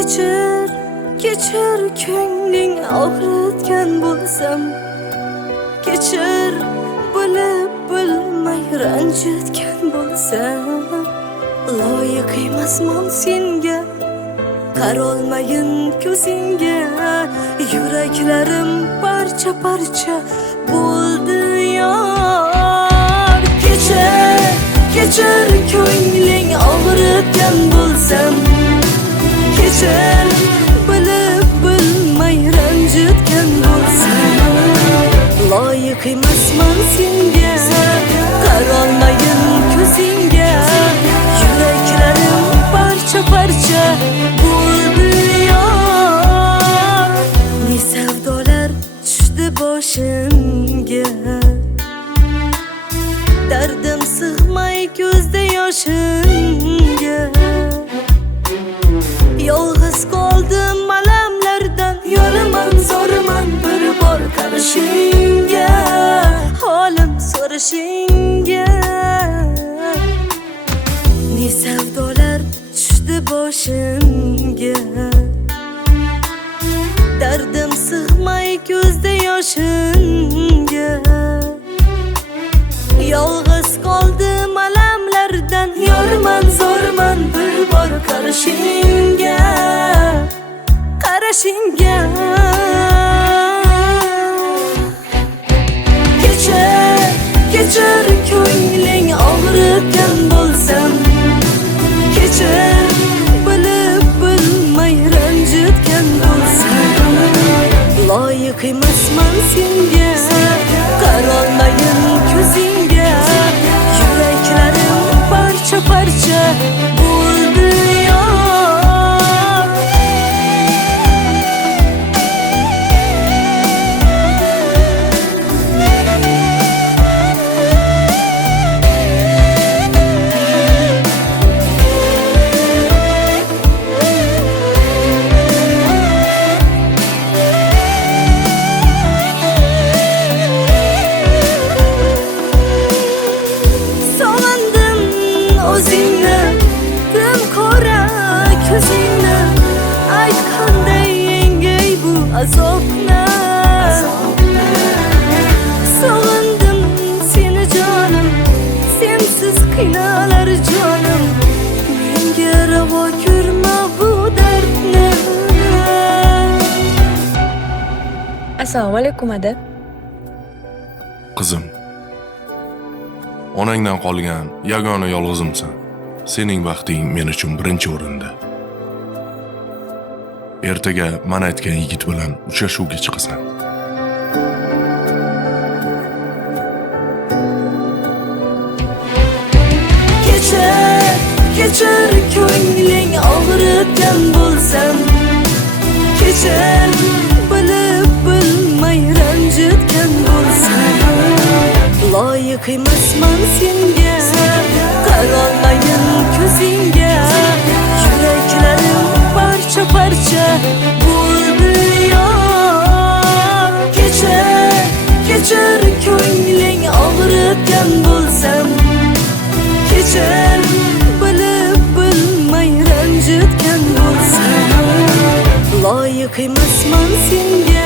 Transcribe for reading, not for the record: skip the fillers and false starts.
Kechir, kechir ko'ngling og'ritgan bo'lsam, kechir bilib bilmay ranjitgan bo'lsam, loyiq emasman senga, qarolmayin ko'zingga. Yuraklarim parcha parcha bo'ldi yor. Kechir, kechir ko'ngling og'ritgan bo'lsam, kechir bilib bilmay ranjitgan bo'lsam, loyiq emasman senga, qarolmayin ko'zingga. Yuraklarim parcha parcha bo'ldi yor. Ne savdolar tushdi boshimga, dardim sig'may ko'zda yoshimga. Yolg'iz qoldim alamlardan, yoraman zo'raman bir bor qarashingga, holim so'rashingga. Ne savdolar tushdi boshimga, dardim sig'may ko'zda yoshimga. Yolg'iz qoldim alamlardan, yoraman zo'raman bir bor qarashingga, qarashingga. Kechir, kechir ko'ngling og'ritgan bo'lsam, kechir bilib bilmay ranjitgan bo'lsam, loyiq emasman senga, qarolmayin ko'zingga. Yuraklarim parcha parcha bo'ldi yor. O'zingni, dim qora ko'zingni, aytqanday yengay bu azobni. Sog'indim seni jonim, sensiz qiynalar jonim. Menga ravo ko'rma bu dardni. Assalomu alaykum ada. Qizim, onangdan qolgan yagona yolg'izimsan. Sening vaqting men uchun birinchi o'rinda. Ertaga men aytgan yigit bilan uchrashuvga chiqasan. Kechir, kechir ko'ngling og'ritgan bo'lsam, kechir bilib bilmay ranjitgan bo'lsam, loyiq emasman senga, qarolmayin ko'zingga. Yuraklarim parcha parcha bo'ldi yor. Kechir, kechir ko'ngling og'ritgan bo'lsam, kechir bilib bilmay ranjitgan bo'lsam, loyiq emasman senga,